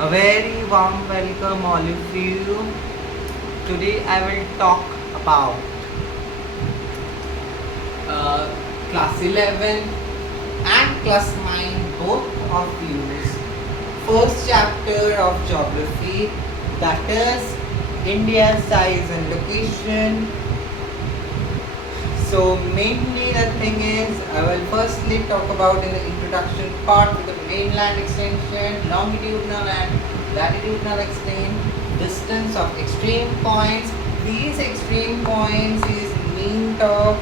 A very warm welcome all of you. Today I will talk about class 11 and class 9 both of views. First chapter of geography, that is India's size and location. So mainly the thing is, I will firstly talk about in the introduction part with the mainland extension, longitudinal and latitudinal extent, distance of extreme points. These extreme points is mean of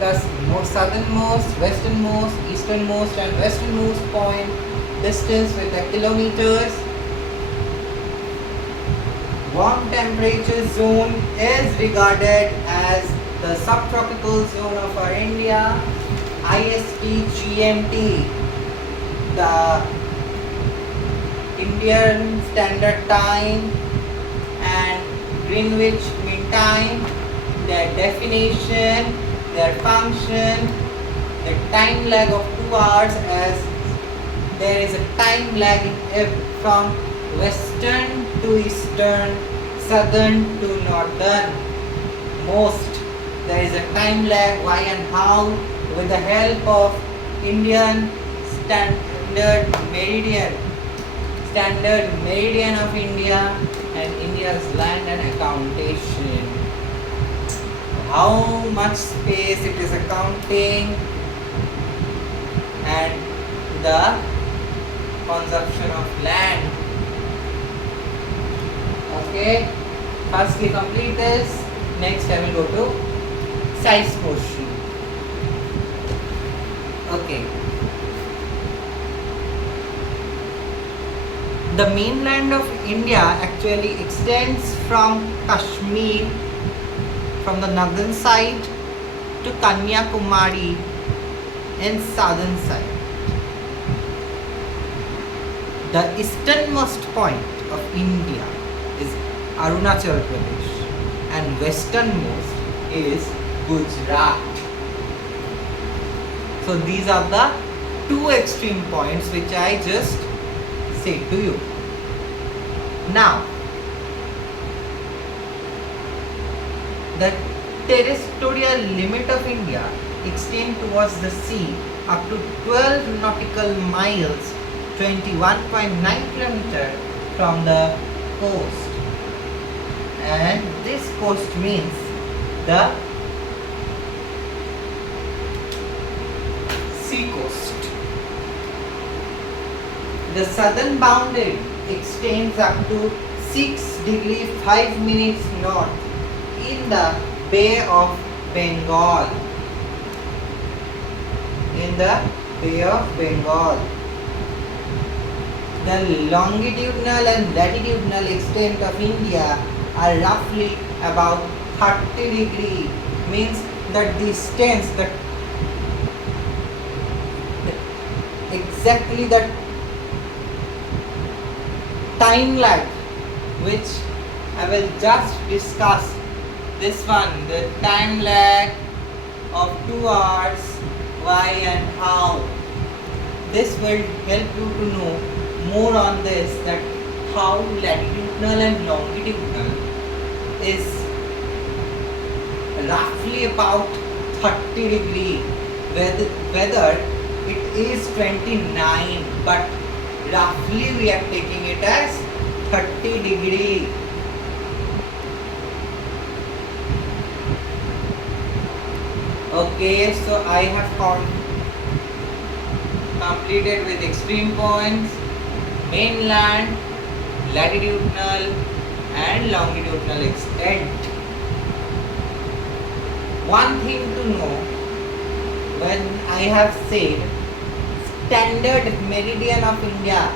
the southernmost, westernmost, easternmost and westernmost point, distance with the kilometers. Warm temperature zone is regarded as the subtropical zone of our India, IST GMT, the Indian Standard Time and Greenwich Mean Time, their definition, their function, the time lag of 2 hours, as there is a time lag from western to eastern, southern to northern most. There is a time lag, why and how, with the help of Indian Standard Meridian of India and India's land and accountation. How much space it is accounting and the consumption of land. Okay, firstly complete this. Next I will go to size portion. Okay. The mainland of India actually extends from Kashmir, from the northern side, to Kanyakumari in southern side. The easternmost point of India is Arunachal Pradesh and westernmost is Gujarat. So these are the two extreme points which I just said to you. Now, the territorial limit of India extends towards the sea up to 12 nautical miles, 21.9 kilometers from the coast. And this coast means the sea coast. The southern boundary extends up to 6 degrees 5 minutes north in the Bay of Bengal. In the Bay of Bengal. The longitudinal and latitudinal extent of India are roughly about 30 degrees, means the distance, exactly the time lag which I will just discuss. This one, the time lag of 2 hours, why and how. This will help you to know more on this, that how latitudinal and longitudinal is roughly about 30 degree, whether it is 29, but roughly we are taking it as 30 degree. Okay, so I have completed with extreme points, mainland, latitudinal and longitudinal extent. One thing to know, when I have said standard meridian of India,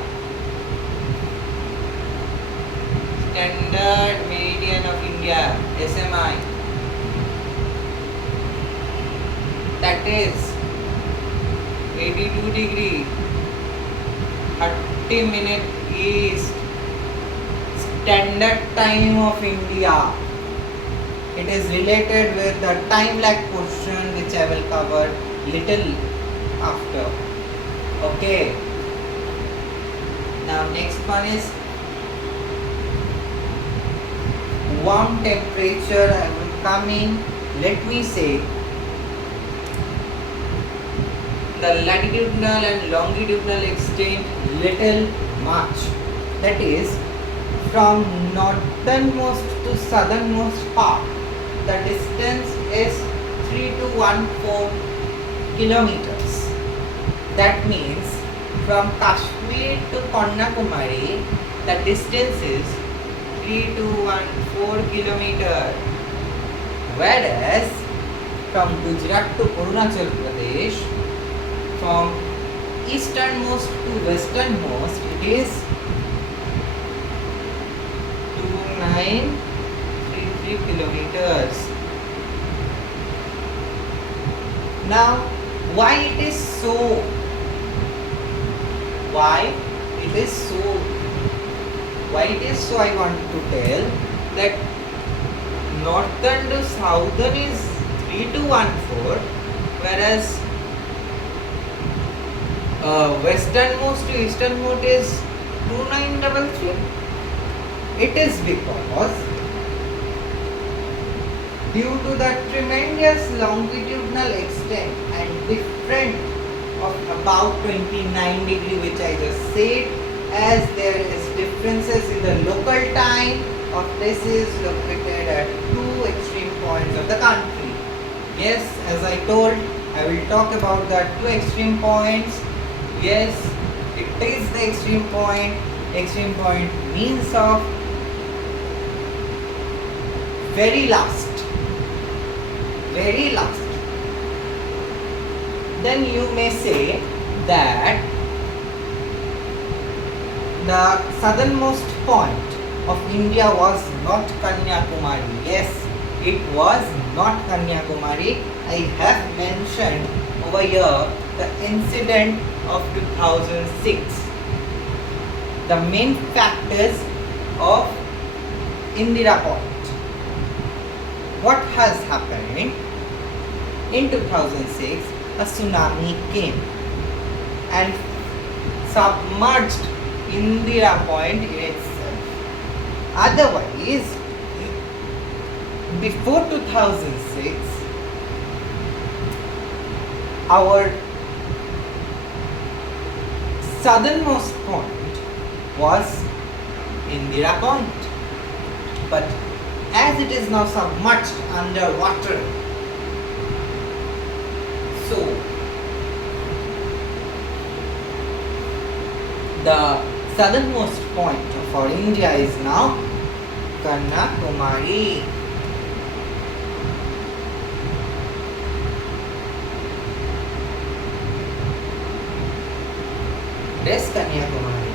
standard meridian of India, SMI, that is 82 degree 30 minute east, standard time of India. It is related with the time lag portion, which I will cover little after. Okay. Now next one is warm temperature coming, let me say, the latitudinal and longitudinal extent little much. That is, from northernmost to southernmost part, the distance is 3214 kilometers. That means from Kashmir to Kanyakumari, the distance is 3214 kilometers. Whereas from Gujarat to Arunachal Pradesh, from easternmost to westernmost, it is 2933 kilometers. Now, why it is so? Why it is so? Why it is so? I want to tell that northern to southern is 3214, whereas westernmost to easternmost is 2933. It is because due to the tremendous longitudinal extent and different of about 29 degree, which I just said, as there is differences in the local time of places located at two extreme points of the country. Yes, as I told, I will talk about the two extreme points. Yes, it is the extreme point. Extreme point means of very last. Very last. Then you may say that the southernmost point of India was not Kanyakumari. Yes, it was not Kanyakumari. I have mentioned over here the incident of 2006. The main factors of Indira Point. What has happened? In 2006, a tsunami came and submerged Indira Point in itself. Otherwise, before 2006, our southernmost point was Indira Point. But as it is now submerged under water, so the southernmost point for India is now Kanyakumari. Yes, Kanyakumari.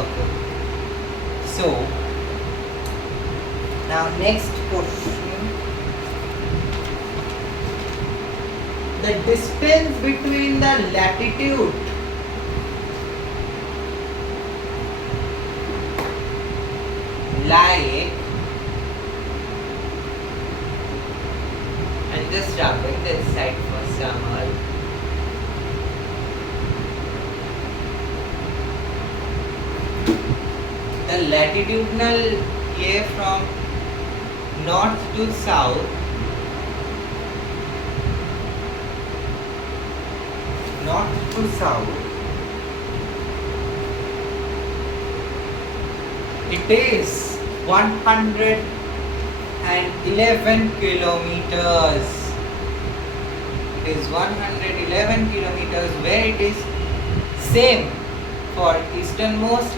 Okay. So now next question. The distance between the latitude like, and just rubbing this side for summer. The latitudinal here from north to south, it is 111 kilometers. It is 111 kilometers, where it is same for easternmost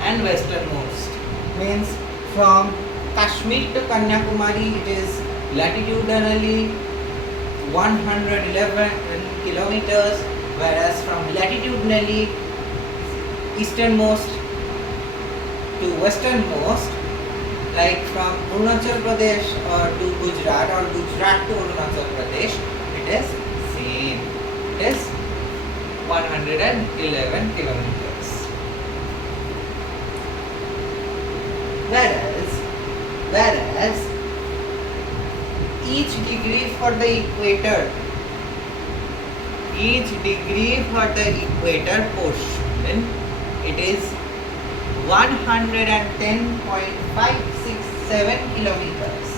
and westernmost. Means from Kashmir to Kanyakumari, it is latitudinally 111 kilometers, whereas from latitudinally easternmost to westernmost, like from Arunachal Pradesh to Gujarat or Gujarat to Arunachal Pradesh, it is same. It is 111 kilometers. Whereas each degree for the equator portion, it is 110.567 kilometers.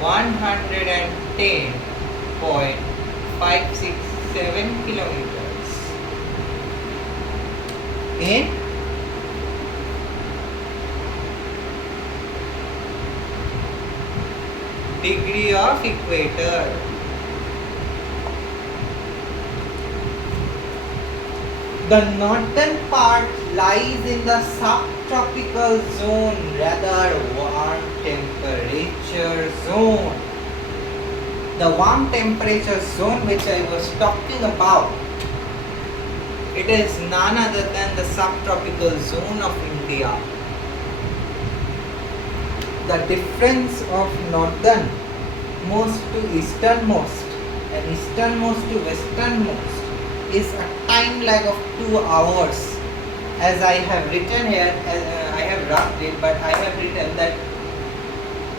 110.567 kilometers in degree of equator. The northern part lies in the subtropical zone, rather warm temperature zone. The warm temperature zone which I was talking about, it is none other than the subtropical zone of India. The difference of northern most to easternmost and easternmost to westernmost is a time lag of 2 hours. As I have written here, I have roughed it, but I have written that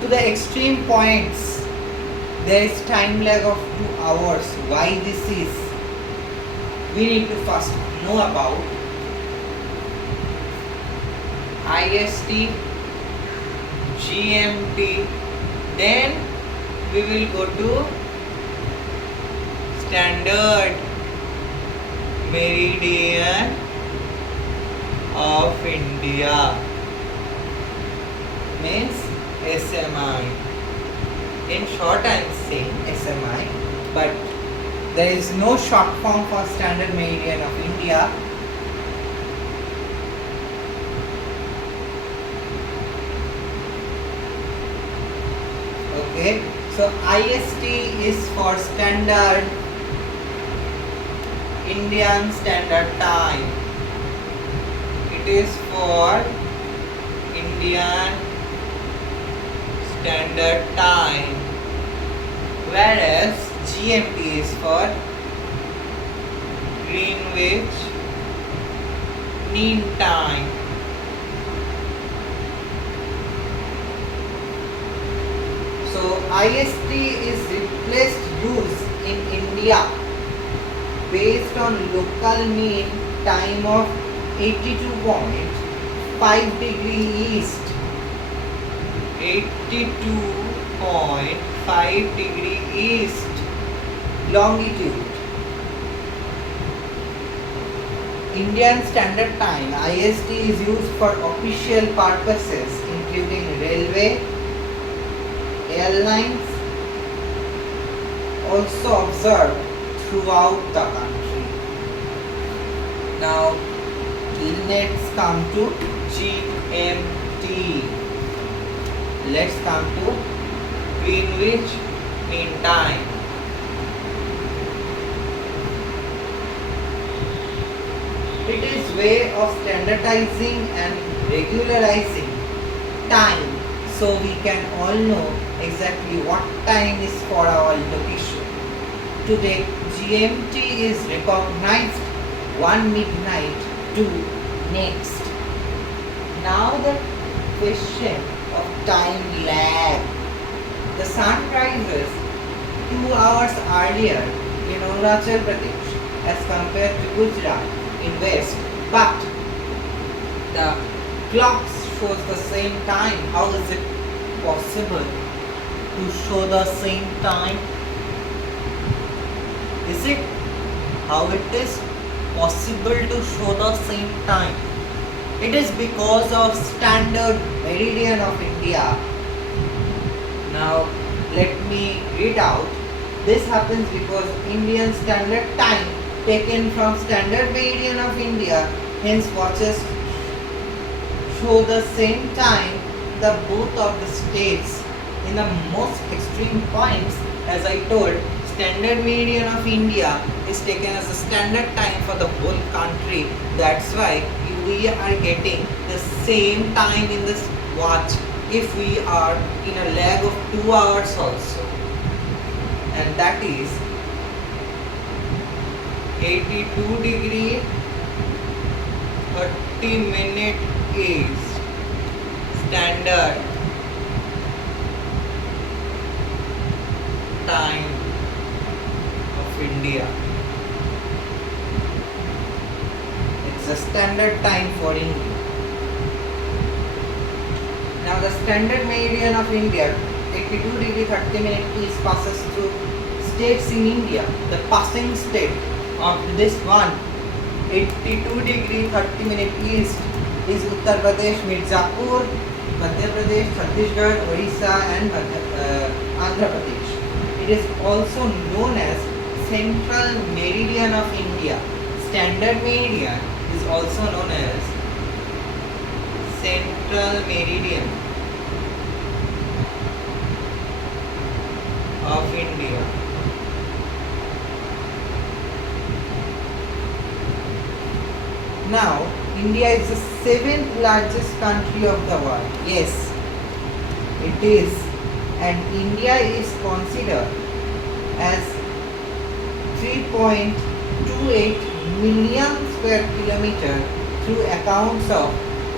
to the extreme points there is time lag of 2 hours. Why this is? We need to first know about IST, GMT, then we will go to standard meridian of India, means SMI. In short I am saying SMI, but there is no short form for standard meridian of India. Okay, so IST is for standard Indian Standard Time. It is for Indian Standard Time, whereas GMT is for Greenwich Mean Time. So IST is replaced use in India based on local mean time of 82.5 degree east, 82.5 degree east longitude. Indian Standard Time IST is used for official purposes including railway, airlines, also observed throughout the country. Now let's come to GMT. Let's come to Greenwich Mean Time. It is way of standardizing and regularizing time so we can all know exactly what time is for our location. Today GMT is recognized 1 midnight to next. Now the question of time lag. The sun rises 2 hours earlier in Arunachal Pradesh as compared to Gujarat in west, but the clocks shows the same time. How is it possible to show the same time? Is it how it is possible to show the same time? It is because of standard meridian of India. Now let me read out. This happens because Indian Standard Time taken from standard meridian of India, hence watches show the same time the both of the states in the most extreme points. As I told, standard meridian of India is taken as a standard time for the whole country. That's why we are getting the same time in this watch if we are in a lag of 2 hours also, and that is 82 degree 30 minute is standard time of India. It's a standard time for India. Now the standard meridian of India, 82 degree 30 minute east, passes through states in India. The passing state of this one, 82 degree 30 minute east, is Uttar Pradesh, Mirzapur, Madhya Pradesh, Chhattisgarh, Orissa and Andhra Pradesh. It is also known as central meridian of India. Standard meridian is also known as central meridian of India. Now, India is the 7th largest country of the world. Yes, it is. And India is considered as 3.28 million square kilometer through accounts of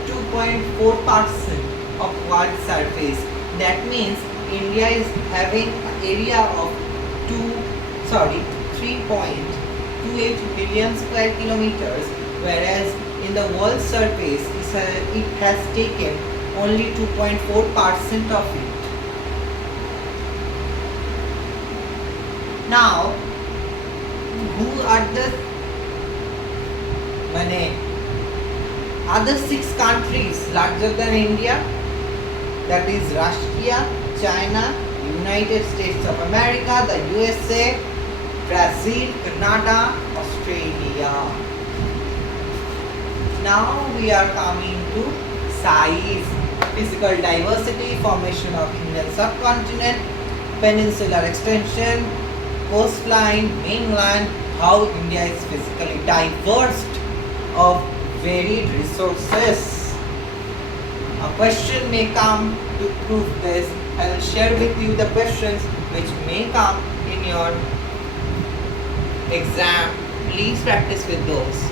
2.4% of world surface. That means India is having an area of 3.28 million square kilometers, whereas in the world surface it has taken only 2.4% of it. Now, who are the other 6 countries larger than India? That is Russia, China, United States of America, the USA, Brazil, Canada, Australia. Now we are coming to size, physical diversity, formation of Indian subcontinent, peninsular extension, coastline, mainland, how India is physically diverse of varied resources. A question may come to prove this. I will share with you the questions which may come in your exam. Please practice with those.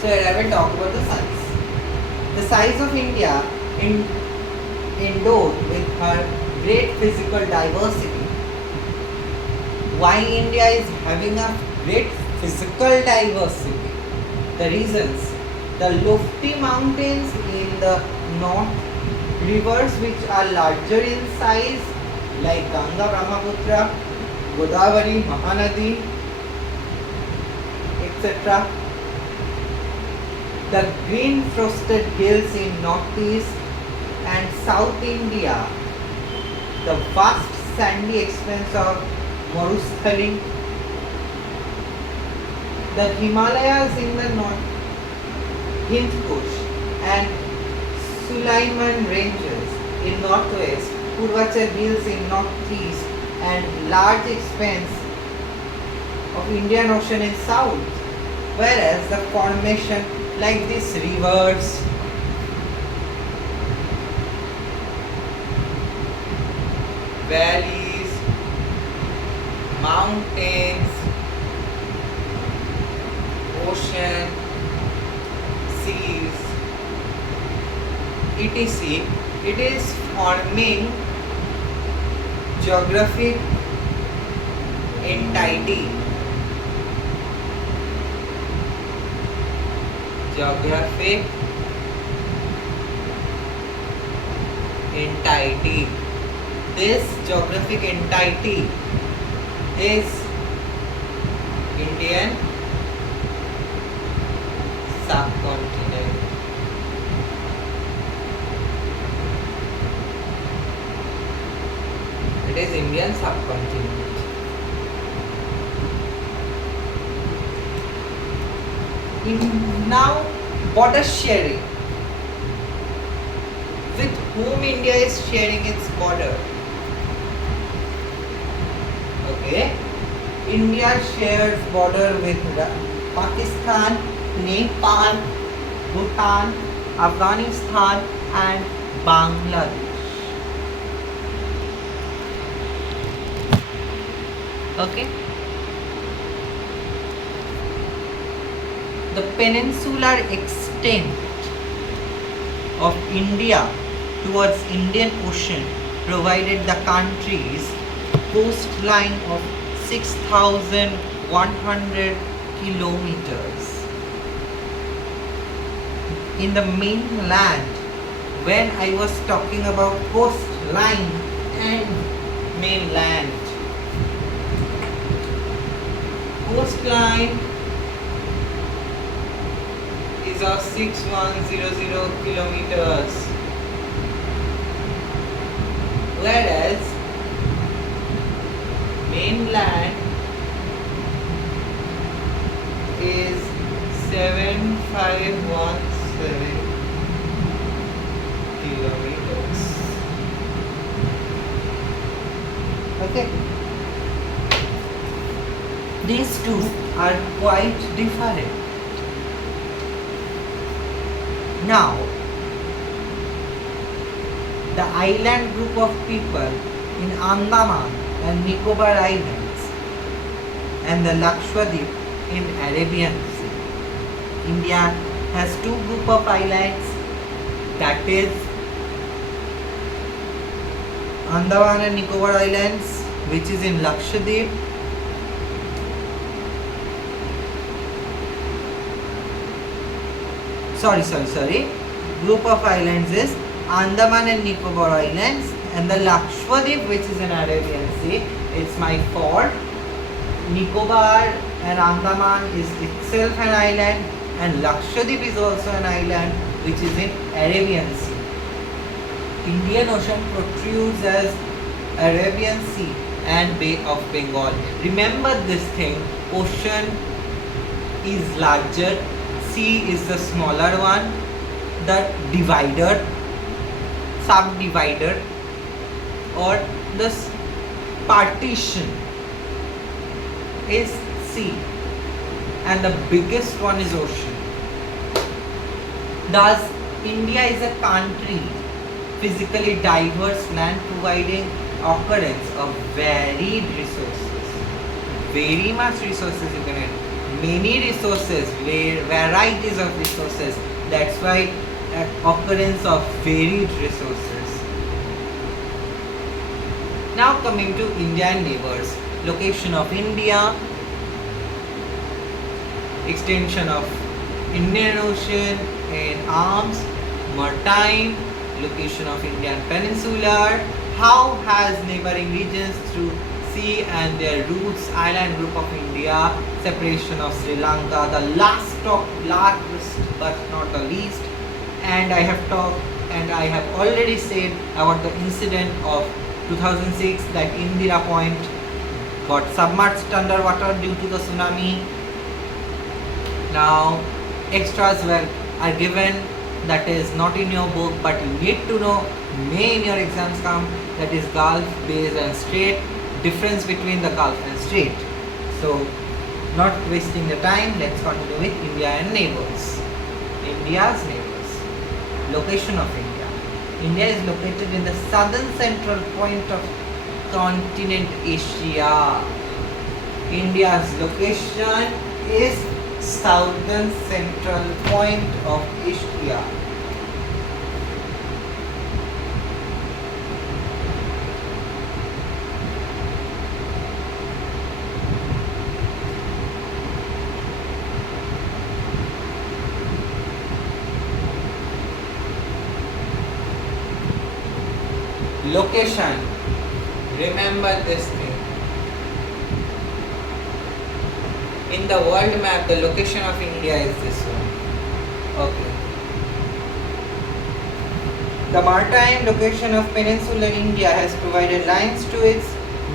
So I will talk about the size. The size of India endowed with her great physical diversity. Why India is having a great physical diversity? The reasons: the lofty mountains in the north, rivers which are larger in size like Ganga, Brahmaputra, Godavari, Mahanadi, etc. The green frosted hills in northeast and south India, the vast sandy expanse of Marusthali, the Himalayas in the north, Hind Kush and Sulaiman ranges in northwest, Purvachal hills in northeast and large expanse of Indian Ocean in south, whereas the formation like these rivers, valleys, mountains, ocean, seas, etc. It is forming geographic entity. Geographic entity. This geographic entity is Indian subcontinent. It is Indian subcontinent. Now, border sharing. With whom India is sharing its border? Okay. India shares border with Pakistan, Nepal, Bhutan, Afghanistan and Bangladesh. Okay. The peninsular extent of India towards Indian Ocean provided the country's coastline of 6,100 kilometers. In the mainland, when I was talking about coastline and mainland, coastline is of 6100 kilometers, whereas mainland is 7517 kilometers. Okay, these two are quite different. Now, the island group of people in Andaman and Nicobar Islands and the Lakshadweep in Arabian Sea. India has two group of islands, that is Andaman and Nicobar Islands, which is in Lakshadweep, sorry, group of islands is Andaman and Nicobar Islands, and the Lakshadweep, which is in Arabian Sea. It's my fault. Nicobar and Andaman is itself an island, and Lakshadweep is also an island, which is in Arabian Sea. Indian Ocean protrudes as Arabian Sea and Bay of Bengal. Remember this thing, ocean is larger, sea is the smaller one, the divider, subdivider, or the partition is sea, and the biggest one is ocean. Thus, India is a country, physically diverse land providing occurrence of varied resources. Very much resources you can have. Many resources, varieties of resources. That's why occurrence of varied resources. Now coming to India and neighbors. Location of India, extension of Indian Ocean in arms, maritime, location of Indian Peninsular, how has neighboring regions through sea and their roots, island group of India, separation of Sri Lanka, the last but not the least, and I have already said about the incident of 2006 that Indira Point got submerged underwater due to the tsunami. Now extras are given, that is not in your book, but you need to know, may in your exams come, that is Gulf, Bays and Strait, difference between the Gulf and Strait. So not wasting the time, let's continue with India and neighbors. India's neighbors. Location of India. India is located in the southern central point of continent Asia. India's location is southern central point of Asia. Location, remember this thing. In the world map, the location of India is this one. Okay. The maritime location of peninsular India has provided lines to its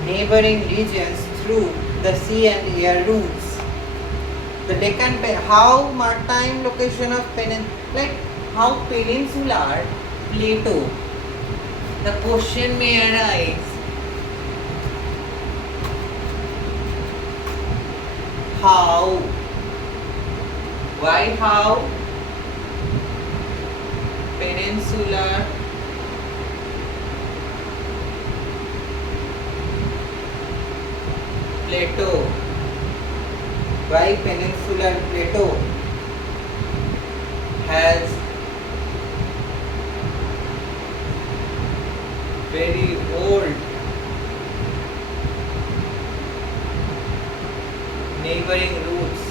neighboring regions through the sea and air routes. The Deccan, how maritime location of how peninsular plateau. The question may arise, how? Why how? Peninsular plateau. Why peninsular plateau has very old neighboring roots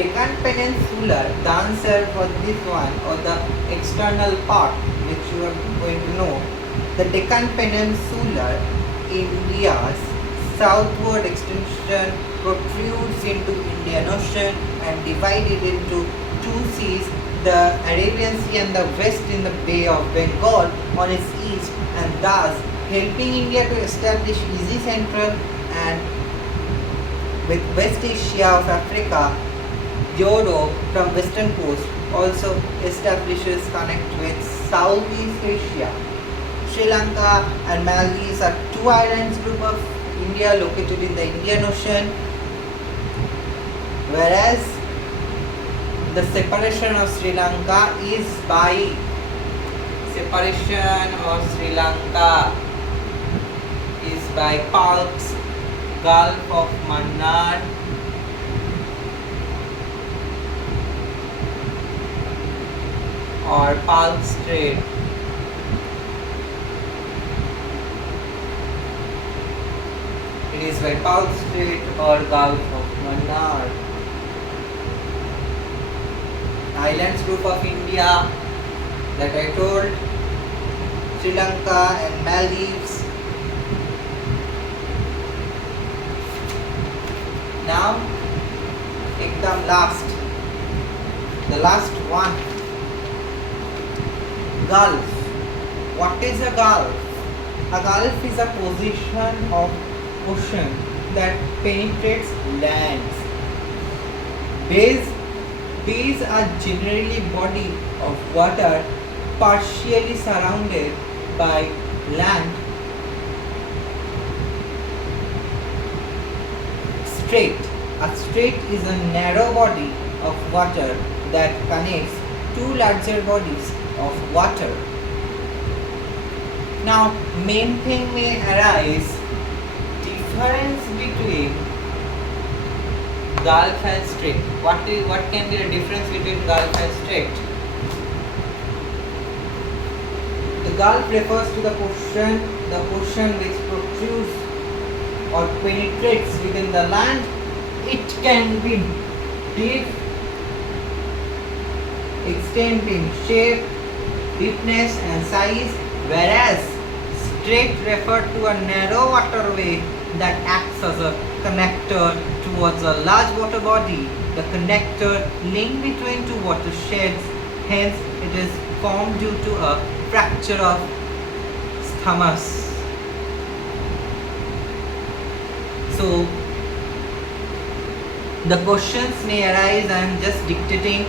Deccan Peninsula, the answer for this one, or the external part which you are going to know, the Deccan Peninsula, India's southward extension, protrudes into Indian Ocean and divided into two seas, the Arabian Sea and the west in the Bay of Bengal on its east, and thus helping India to establish easy central and with West Asia of Africa. Europe from western coast also establishes connect with Southeast Asia. Sri Lanka and Maldives are two islands group of India located in the Indian Ocean, whereas the separation of Sri Lanka is by Palk's Gulf of Mannar or Palk Strait. It is by Palk Strait or Gulf of Mannar. Islands group of India that I told, Sri Lanka and Maldives. Now, ekdam last, the last one, Gulf. What is a Gulf? A Gulf is a position of ocean that penetrates lands. Bays are generally body of water partially surrounded by land. A strait is a narrow body of water that connects two larger bodies of water. Now, main thing may arise, difference between Gulf and strait. What can be the difference between Gulf and strait? The Gulf refers to the portion which protrudes or penetrates within the land. It can be deep, extent in shape, deepness and size, whereas strait refer to a narrow waterway that acts as a connector towards a large water body. The connector link between two watersheds, hence it is formed due to a fracture of isthmus. So the questions may arise. I am just dictating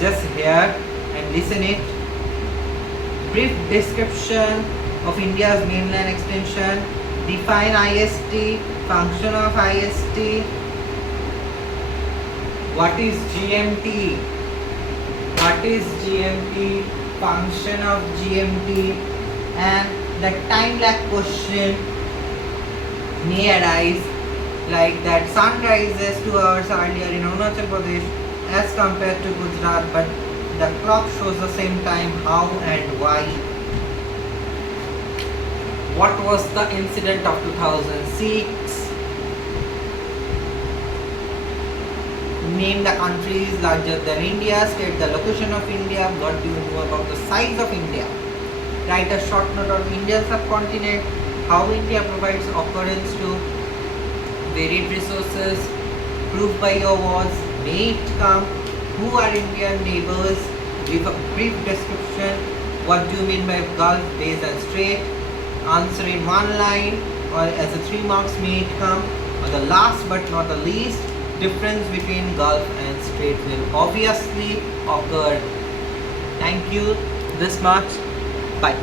just here and listen it. Brief description of India's mainland extension. Define IST, function of IST. What is GMT? What is GMT? Function of GMT. And the time lag question may arise, like that sun rises 2 hours earlier in Arunachal Pradesh as compared to Gujarat, but the clock shows the same time. How and why? What was the incident of 2006? Name the countries larger than India. State the location of India. What do you know about the size of India? Write a short note on Indian subcontinent. How India provides occurrence to varied resources. Proof by your words. May it come. Who are Indian neighbors? Give a brief description. What do you mean by Gulf, Bays and Strait? Answer in one line or as a 3 marks. May it come. Or the last but not the least, difference between Gulf and Strait will obviously occur. Thank you. This much. Bye.